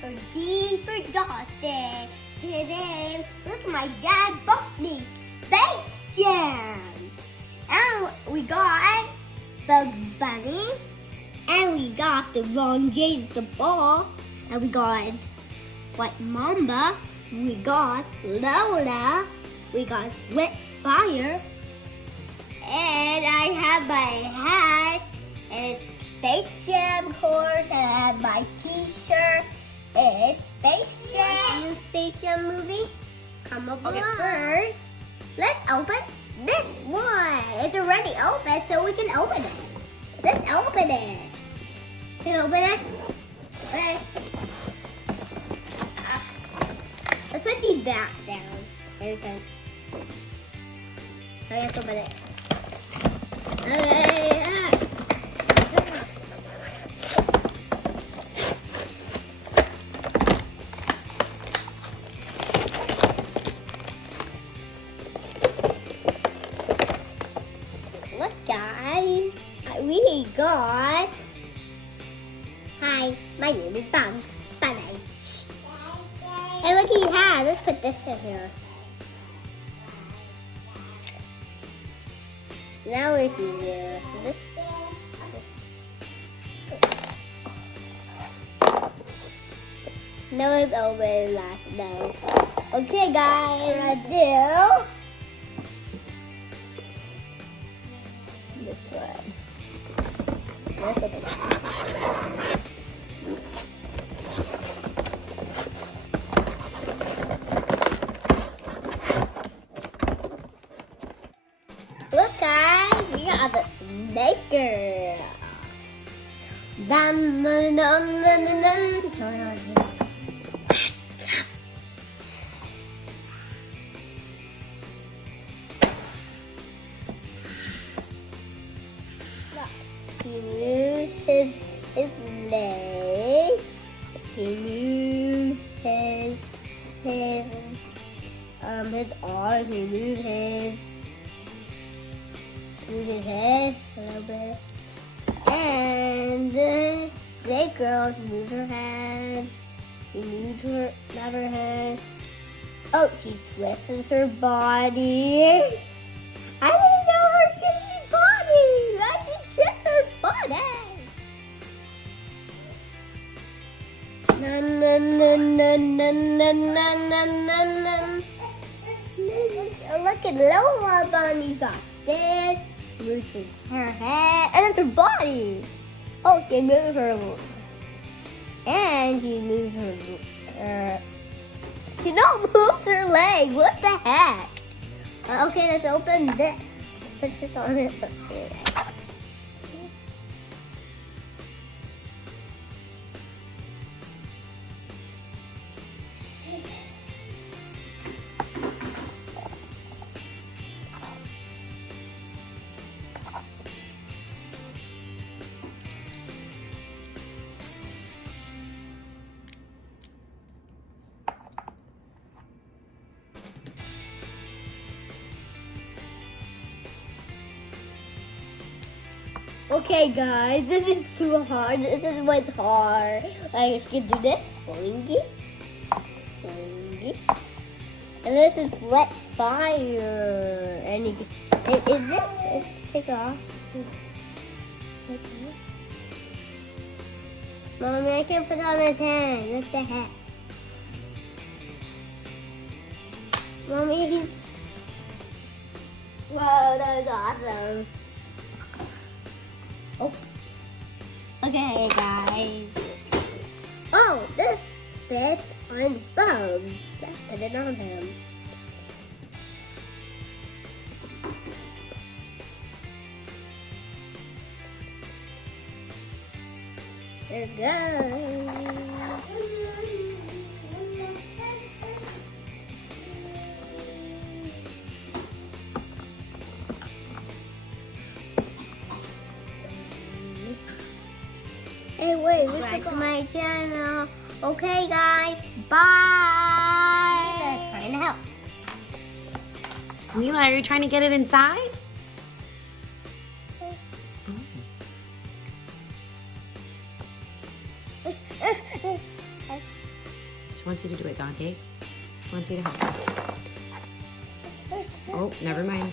for D for Dante. Today, look, my dad bought me Space Jam. And we got Bugs Bunny. And we got the Ron James the ball. And we got White Mamba. We got Lola. We got Wet Fire. And I have my hat. And it's Space Jam course. And I have my t-shirt. It's Space Jam. New Space Jam movie. Comment below. Okay, first, let's open this one. It's already open, so we can open it. Let's open it. Can you open it? Okay. Let's put these back down. There we go. Let's open it. Okay. Look, guys, we got. Hi, my name is Bugs Bunny. And look, he has. Let's put this in here. Now we can do this. No, it's open last. No. Okay, guys, let's do this one. Let's open it. Look, guys, we got the Snickers. Dun dun dun dun dun dun. He moves his legs. He moves his arm. He moves his head a little bit. And Snake Girl, she moves her hand. She moves her other hand. Oh, she twists her body. I didn't know her twisted body. I just twist her body. Nun, nun, nun, nun, nun, nun, nun, nun, nun, nun. Look at Lola Bunny got this. Moves her head and her body. Oh, she moves her, and she moves her. She don't move her leg. What the heck? Okay, let's open this. Put this on it. Okay, guys, this is too hard. This is what's hard. I just can do this. Boingy. Boingy. And this is wet fire. And you can, is this? Let's take it off. Mommy, I can put it on his hand. What the heck? Mommy, he's. Whoa, that was awesome. Oh. Okay, guys. Oh, this fits on Bugs. Let's put it on him. There it goes. Hey, wait, subscribe to my channel. Okay, guys, bye. Let's trying to help. Mila, are you trying to get it inside? She wants you to do it, Dante. She wants you to help her. Oh, never mind.